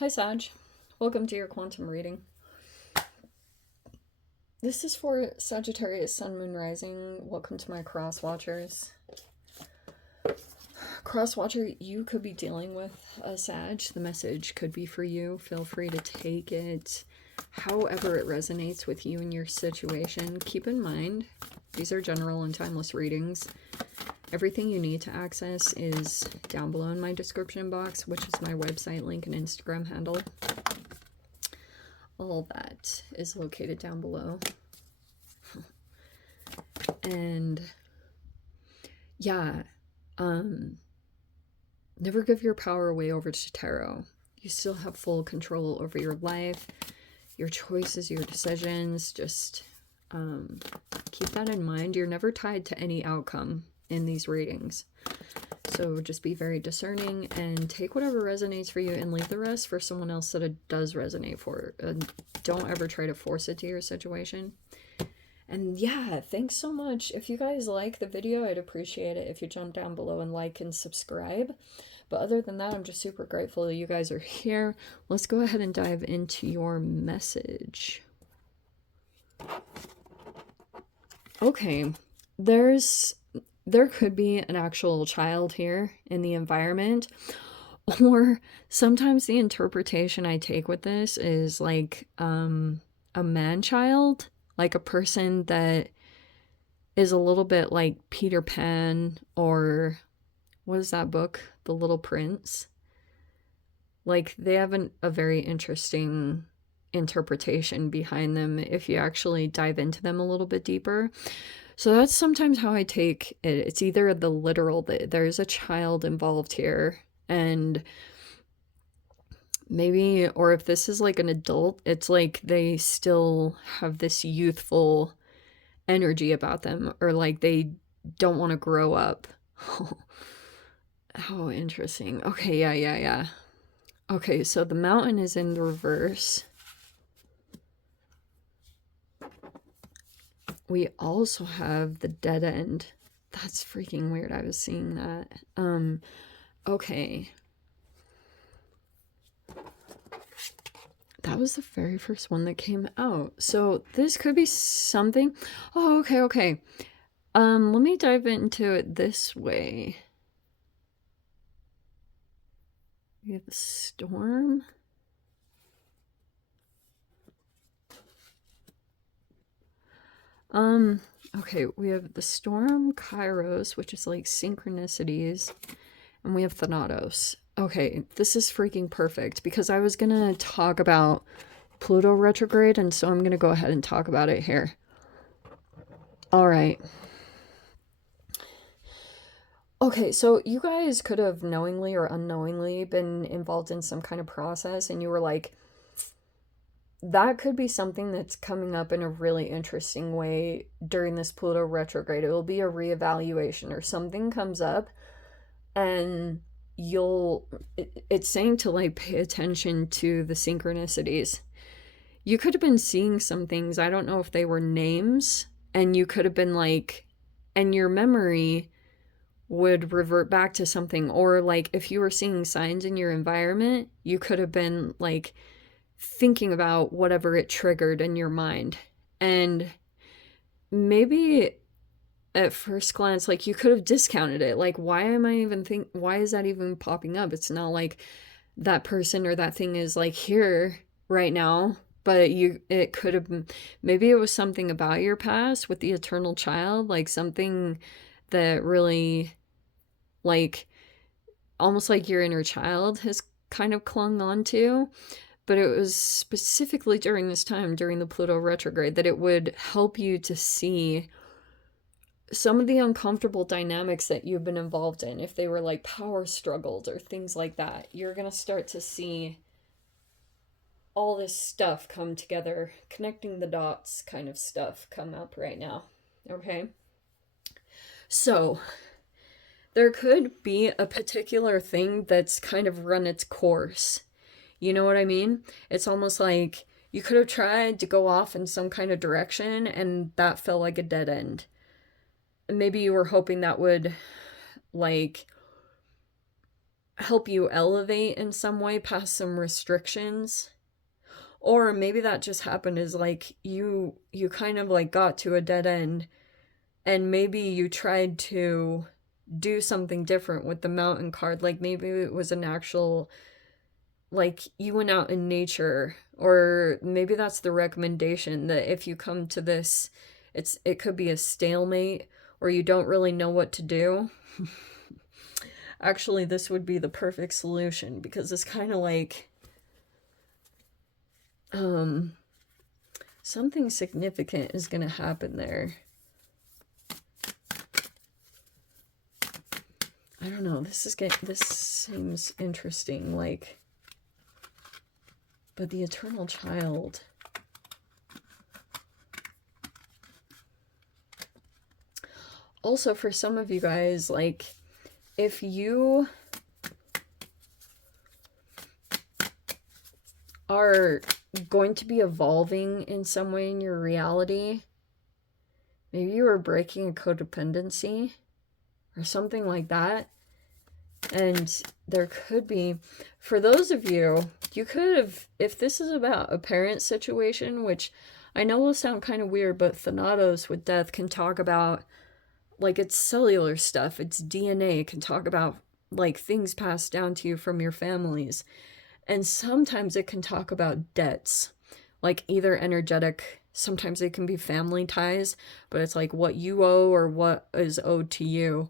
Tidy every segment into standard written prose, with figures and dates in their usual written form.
Hi Sag, welcome to your quantum reading. This is for Sagittarius, Sun, Moon, Rising. Welcome to my cross watchers. Cross watcher, you could be dealing with a Sag. The message could be for you. Feel free to take it however it resonates with you and your situation. Keep in mind, these are general and timeless readings. Everything you need to access is down below in my description box, which is my website link and Instagram handle. All that is located down below. And yeah, never give your power away over to tarot. You still have full control over your life, your choices, your decisions. Just keep that in mind. You're never tied to any outcome in these readings. So just be very discerning and take whatever resonates for you and leave the rest for someone else that it does resonate for. Don't ever try to force it to your situation. And yeah, thanks so much. If you guys like the video, I'd appreciate it if you jump down below and like and subscribe. But other than that, I'm just super grateful that you guys are here. Let's go ahead and dive into your message. Okay, there could be an actual child here in the environment, or sometimes the interpretation I take with this is like a man-child, like a person that is a little bit like Peter Pan, or what is that book, The Little Prince? Like they have a very interesting interpretation behind them if you actually dive into them a little bit deeper. So that's sometimes how I take it. It's either the literal, that there's a child involved here, and maybe, or if this is like an adult, it's like they still have this youthful energy about them, or like they don't want to grow up. How interesting. Okay, yeah. Okay, so the mountain is in the reverse. We also have the dead end. That's freaking weird. I was seeing that. Okay. That was the very first one that came out. So this could be something. Oh, okay. Let me dive into it this way. We have the storm. Okay, we have the storm, Kairos, which is like synchronicities, and we have Thanatos. Okay, this is freaking perfect because I was gonna talk about Pluto retrograde, and so I'm gonna go ahead and talk about it here. All right. Okay, so you guys could have knowingly or unknowingly been involved in some kind of process, and you were like, that could be something that's coming up in a really interesting way during this Pluto retrograde. It will be a reevaluation, or something comes up and it's saying to like pay attention to the synchronicities. You could have been seeing some things, I don't know if they were names, and you could have been like, and your memory would revert back to something, or like if you were seeing signs in your environment, you could have been like thinking about whatever it triggered in your mind. And maybe at first glance, like you could have discounted it. Like, why is that even popping up? It's not like that person or that thing is like here right now, but it could have been, maybe it was something about your past with the eternal child, like something that really, like, almost like your inner child has kind of clung on to. But it was specifically during this time, during the Pluto retrograde, that it would help you to see some of the uncomfortable dynamics that you've been involved in. If they were like power struggles or things like that, you're going to start to see all this stuff come together, connecting the dots kind of stuff come up right now. Okay? So there could be a particular thing that's kind of run its course. You know what I mean? It's almost like you could have tried to go off in some kind of direction and that felt like a dead end. Maybe you were hoping that would, like, help you elevate in some way past some restrictions. Or maybe that just happened is like you kind of like got to a dead end, and maybe you tried to do something different with the mountain card. Like maybe it was an actual, like you went out in nature, or maybe that's the recommendation, that if you come to this, it could be a stalemate, or you don't really know what to do. Actually, this would be the perfect solution, because it's kind of like something significant is going to happen there. I don't know, this seems interesting, like, but the eternal child. Also, for some of you guys, like, if you are going to be evolving in some way in your reality, maybe you are breaking a codependency or something like that. And there could be, for those of you, you could have, if this is about a parent situation, which I know will sound kind of weird, but Thanatos with death can talk about, like, it's cellular stuff, it's DNA, it can talk about, like, things passed down to you from your families. And sometimes it can talk about debts, like either energetic, sometimes it can be family ties, but it's like what you owe or what is owed to you.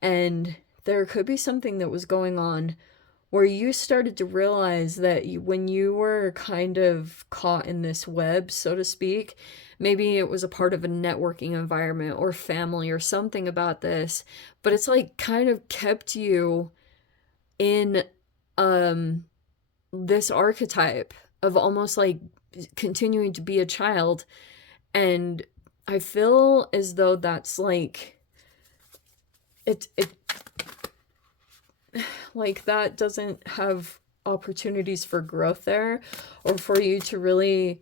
And there could be something that was going on where you started to realize that when you were kind of caught in this web, so to speak, maybe it was a part of a networking environment or family or something about this, but it's like kind of kept you in this archetype of almost like continuing to be a child. And I feel as though that's like it like that doesn't have opportunities for growth there, or for you to really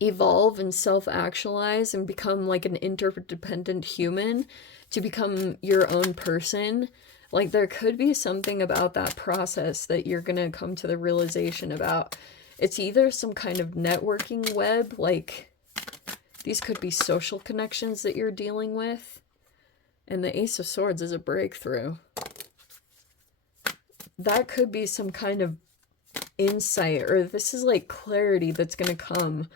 evolve and self-actualize and become like an interdependent human, to become your own person. Like there could be something about that process that you're gonna come to the realization about. It's either some kind of networking web, like these could be social connections that you're dealing with, and the Ace of Swords is a breakthrough. That could be some kind of insight, or this is like clarity that's gonna come.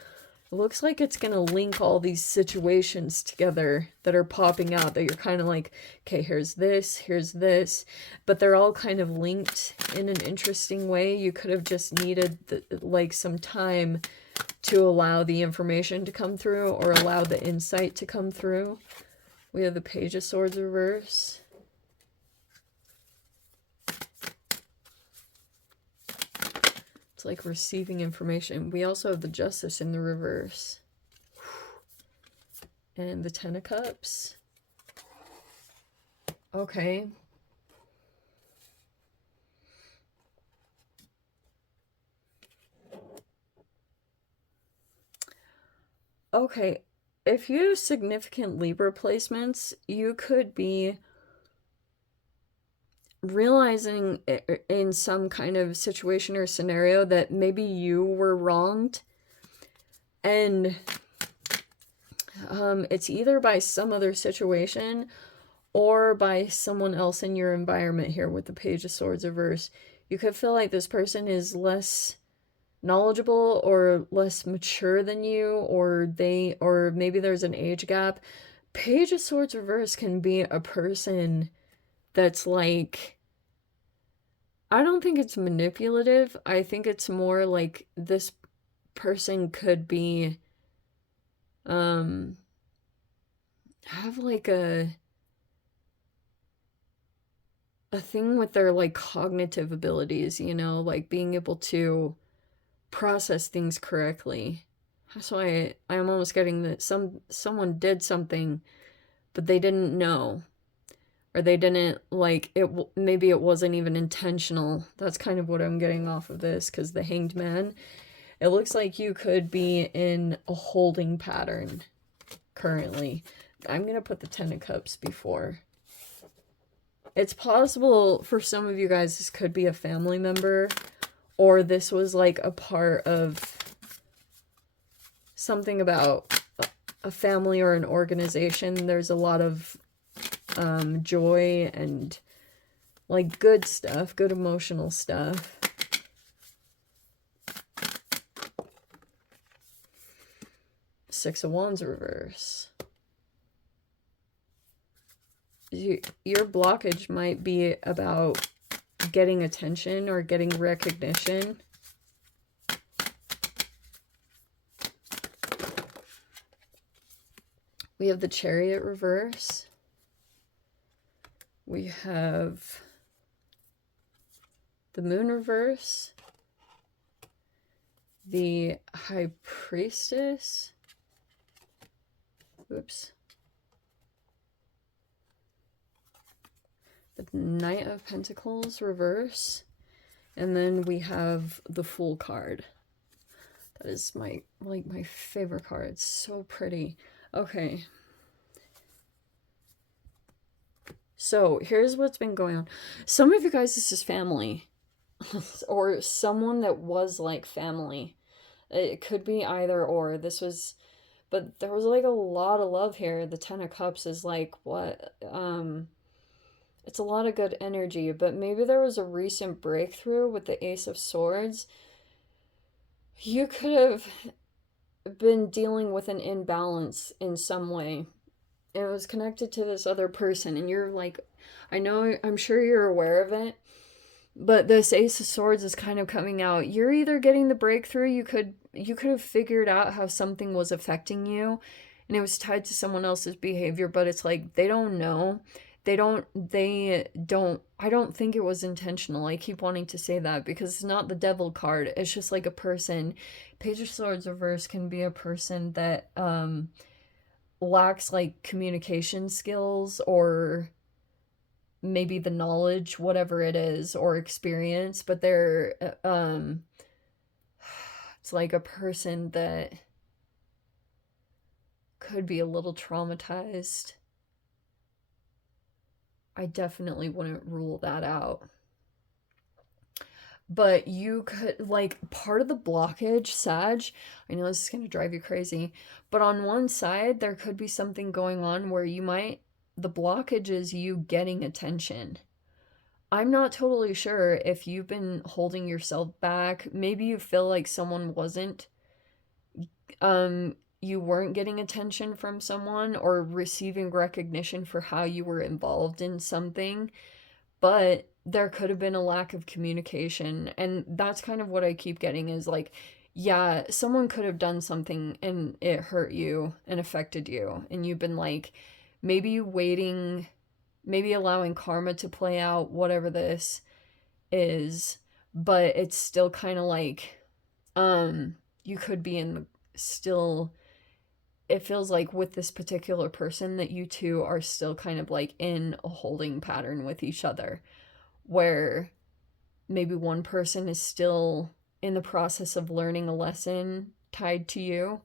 It looks like it's gonna link all these situations together that are popping out, that you're kind of like, okay, here's this, but they're all kind of linked in an interesting way. You could have just needed like some time to allow the information to come through, or allow the insight to come through. We have the Page of Swords reverse. It's like receiving information. We also have the Justice in the reverse. And the Ten of Cups. Okay. Okay. If you have significant Libra placements, you could be realizing in some kind of situation or scenario that maybe you were wronged, and it's either by some other situation or by someone else in your environment. Here with the Page of Swords reverse, you could feel like this person is less knowledgeable or less mature than you, or maybe there's an age gap. Page of Swords reverse can be a person that's like, I don't think it's manipulative. I think it's more like this person could be have like a thing with their like cognitive abilities, you know, like being able to process things correctly. That's why I'm almost getting that someone did something, but they didn't know, or they didn't like it. Maybe it wasn't even intentional. That's kind of what I'm getting off of this, because the Hanged Man, it looks like you could be in a holding pattern currently. I'm gonna put the Ten of Cups before. It's possible for some of you guys this could be a family member, or this was like a part of something about a family or an organization. There's a lot of joy and like good stuff, good emotional stuff. Six of Wands reverse. Your blockage might be about getting attention or getting recognition. We have the Chariot reverse. We have the Moon reverse. The High Priestess. Oops. The Knight of Pentacles reverse. And then we have the Fool card. That is my favorite card. It's so pretty. Okay. So here's what's been going on. Some of you guys, this is family. Or someone that was like family. It could be either or. This was, but there was like a lot of love here. The Ten of Cups is like what, it's a lot of good energy, but maybe there was a recent breakthrough with the Ace of Swords. You could have been dealing with an imbalance in some way. It was connected to this other person, and you're like, I'm sure you're aware of it, but this Ace of Swords is kind of coming out. You're either getting the breakthrough, you could have figured out how something was affecting you, and it was tied to someone else's behavior, but it's like, they don't know. I don't think it was intentional. I keep wanting to say that because it's not the Devil card. It's just like a person. Page of Swords reverse can be a person that lacks like communication skills or maybe the knowledge, whatever it is, or experience, but they're it's like a person that could be a little traumatized. I definitely wouldn't rule that out. But you could, like, part of the blockage, Sag, I know this is going to drive you crazy, but on one side, there could be something going on where the blockage is you getting attention. I'm not totally sure if you've been holding yourself back. Maybe you feel like someone wasn't, you weren't getting attention from someone or receiving recognition for how you were involved in something, but there could have been a lack of communication. And that's kind of what I keep getting is like, yeah, someone could have done something and it hurt you and affected you. And you've been like, maybe waiting, maybe allowing karma to play out, whatever this is, but it's still kind of like, you could be still, it feels like with this particular person that you two are still kind of like in a holding pattern with each other, where maybe one person is still in the process of learning a lesson tied to you.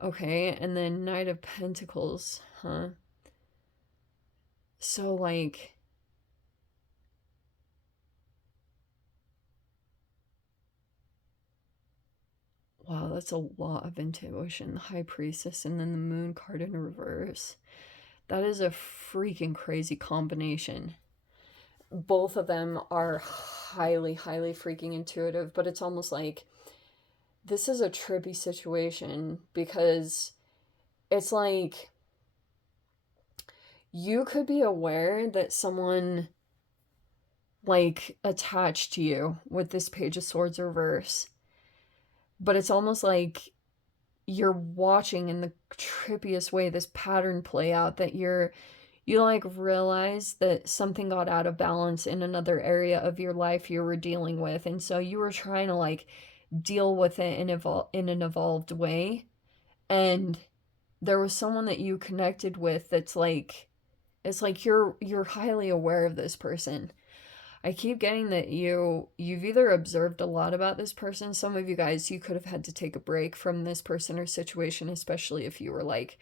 Okay, and then Knight of Pentacles, huh? So like, wow, that's a lot of intuition. The High Priestess and then the Moon card in reverse. That is a freaking crazy combination. Both of them are highly, highly freaking intuitive, but it's almost like this is a trippy situation because it's like you could be aware that someone like attached to you with this Page of Swords reverse, but it's almost like you're watching in the trippiest way this pattern play out, that you like realize that something got out of balance in another area of your life you were dealing with, and so you were trying to like deal with it in an evolved way, and there was someone that you connected with that's like, it's like you're highly aware of this person. I keep getting that you've either observed a lot about this person. Some of you guys, you could have had to take a break from this person or situation, especially if you were like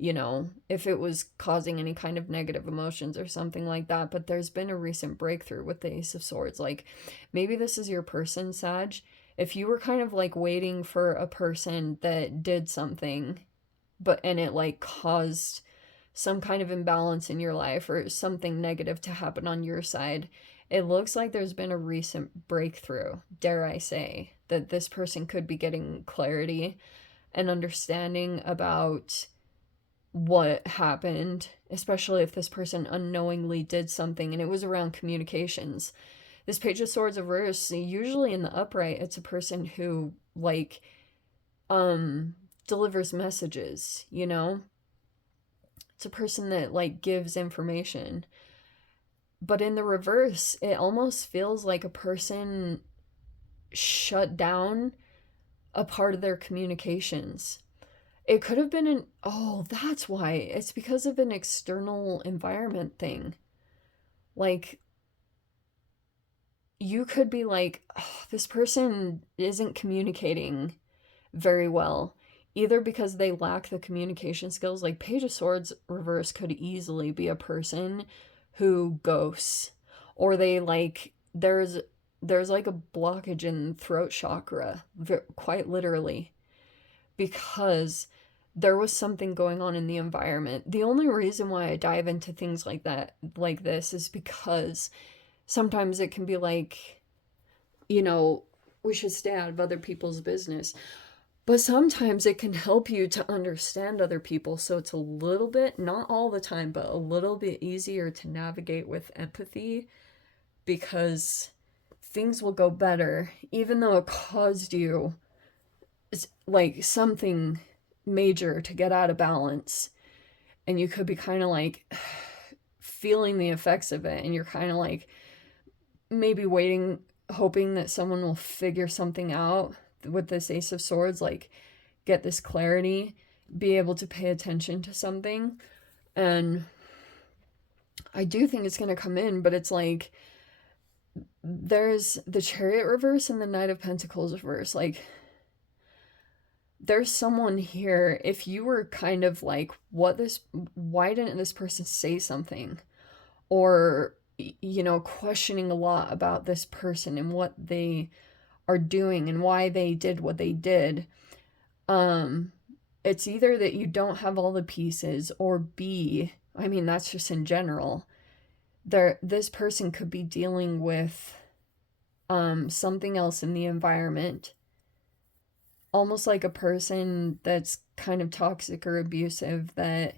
if it was causing any kind of negative emotions or something like that. But there's been a recent breakthrough with the Ace of Swords. Like, maybe this is your person, Sag. If you were kind of like waiting for a person that did something, and it like caused some kind of imbalance in your life or something negative to happen on your side, it looks like there's been a recent breakthrough, dare I say, that this person could be getting clarity and understanding about what happened, especially if this person unknowingly did something and it was around communications. This Page of Swords reverse, usually in the upright, it's a person who like delivers messages, It's a person that like gives information. But in the reverse, it almost feels like a person shut down a part of their communications. It could have been that's why. It's because of an external environment thing. Like, you could be like, oh, this person isn't communicating very well. Either because they lack the communication skills, like Page of Swords reverse could easily be a person who ghosts, or they like, there's like a blockage in throat chakra, quite literally, because there was something going on in the environment. The only reason why I dive into things like that, like this, is because sometimes it can be like, we should stay out of other people's business. But sometimes it can help you to understand other people. So it's a little bit, not all the time, but a little bit easier to navigate with empathy, because things will go better, even though it caused you like something major to get out of balance. And you could be kind of like feeling the effects of it. And you're kind of like maybe waiting, hoping that someone will figure something out with this Ace of Swords, like get this clarity, be able to pay attention to something. And I do think it's going to come in, but it's like there's the Chariot reverse and the Knight of Pentacles reverse. Like, there's someone here, if you were kind of like, why didn't this person say something? Or, questioning a lot about this person and what they are doing and why they did what they did. It's either that you don't have all the pieces, or B, I mean, that's just in general. This person could be dealing with something else in the environment. Almost like a person that's kind of toxic or abusive, that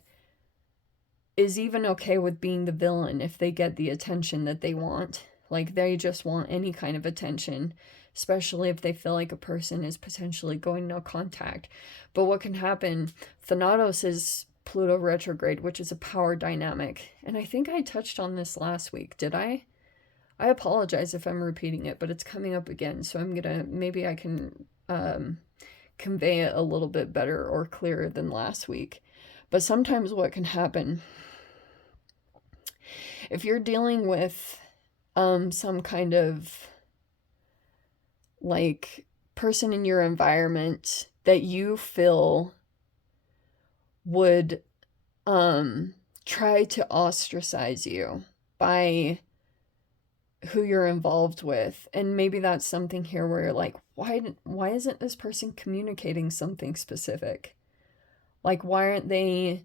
is even okay with being the villain if they get the attention that they want. Like, they just want any kind of attention, especially if they feel like a person is potentially going no contact. But what can happen, Thanatos is Pluto retrograde, which is a power dynamic. And I think I touched on this last week. Did I? I apologize if I'm repeating it, but it's coming up again. So maybe I can convey it a little bit better or clearer than last week. But sometimes what can happen, if you're dealing with some kind of like person in your environment that you feel would try to ostracize you by who you're involved with, and maybe that's something here where you're like, why isn't this person communicating something specific? Like, why aren't they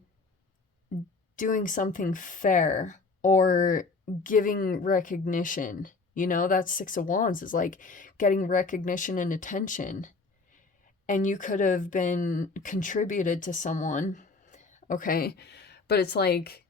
doing something fair or giving recognition? That's Six of Wands, is like getting recognition and attention. And you could have been contributed to someone, okay? But it's like,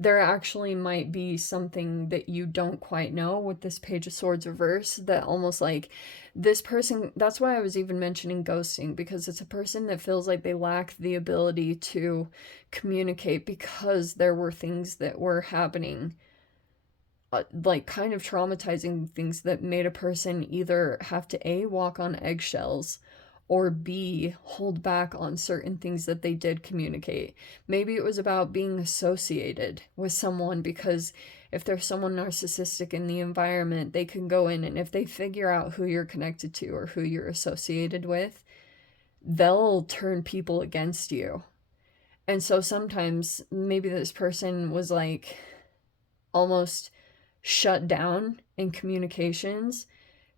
there actually might be something that you don't quite know with this Page of Swords reverse, that almost like this person, that's why I was even mentioning ghosting, because it's a person that feels like they lack the ability to communicate because there were things that were happening, like kind of traumatizing things that made a person either have to A, walk on eggshells, or B, hold back on certain things that they did communicate. Maybe it was about being associated with someone, because if there's someone narcissistic in the environment, they can go in, and if they figure out who you're connected to or who you're associated with, they'll turn people against you. And so sometimes maybe this person was like almost shut down in communications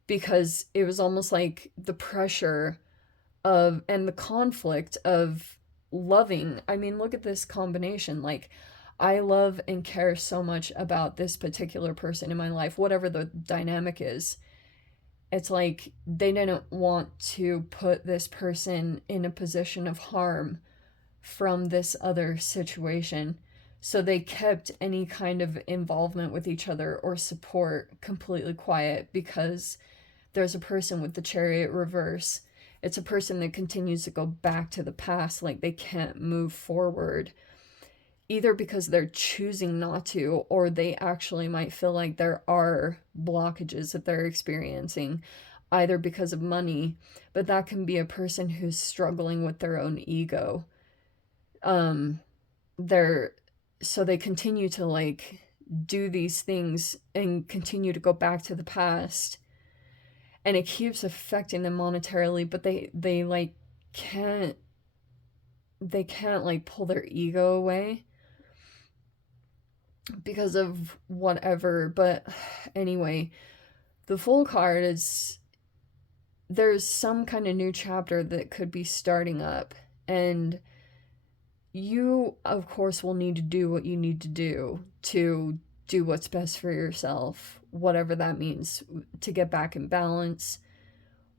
because it was almost like the pressure of and the conflict of loving. I mean, look at this combination. Like, I love and care so much about this particular person in my life, whatever the dynamic is. It's like they didn't want to put this person in a position of harm from this other situation. So they kept any kind of involvement with each other or support completely quiet because there's a person with the chariot reverse. It's a person that continues to go back to the past, like they can't move forward, either because they're choosing not to, or they actually might feel like there are blockages that they're experiencing, either because of money, but that can be a person who's struggling with their own ego. They're so they continue to like do these things and continue to go back to the past, and it keeps affecting them monetarily, but they like can't they can't like pull their ego away because of whatever. But anyway, the Fool card is there's some kind of new chapter that could be starting up, and you of course will need to do what you need to do what's best for yourself, whatever that means, to get back in balance,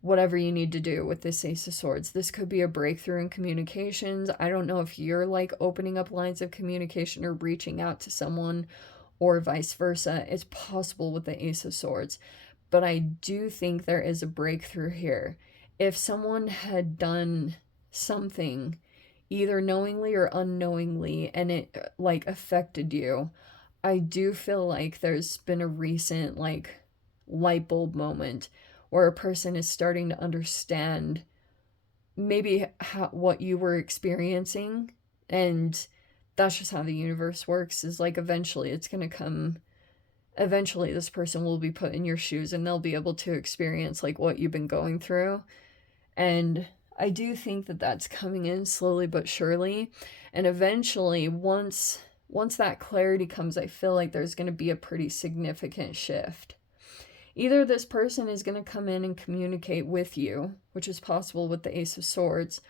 whatever you need to do with this Ace of Swords. This could be a breakthrough in communications. I don't know if you're like opening up lines of communication or reaching out to someone or vice versa. It's possible with the Ace of Swords, but I do think there is a breakthrough here. If someone had done something either knowingly or unknowingly and it like affected you, I do feel like there's been a recent like light bulb moment where a person is starting to understand maybe what you were experiencing, and that's just how the universe works. Is like eventually it's going to come, eventually this person will be put in your shoes and they'll be able to experience like what you've been going through. And I do think that that's coming in slowly but surely, and eventually once that clarity comes, I feel like there's going to be a pretty significant shift. Either this person is going to come in and communicate with you, which is possible with the Ace of Swords,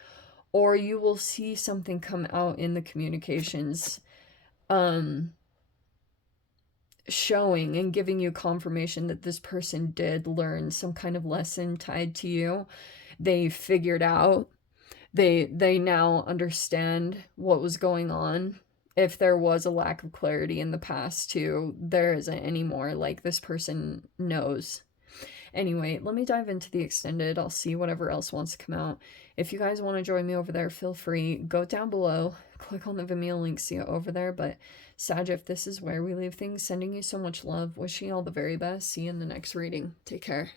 or you will see something come out in the communications, showing and giving you confirmation that this person did learn some kind of lesson tied to you. They figured out, they now understand what was going on. If there was a lack of clarity in the past too, there isn't anymore. Like, this person knows. Anyway, let me dive into the extended. I'll see whatever else wants to come out. If you guys want to join me over there, feel free. Go down below, click on the Vimeo link, see it over there. But Sag, if this is where we leave things, sending you so much love, wishing you all the very best. See you in the next reading. Take care.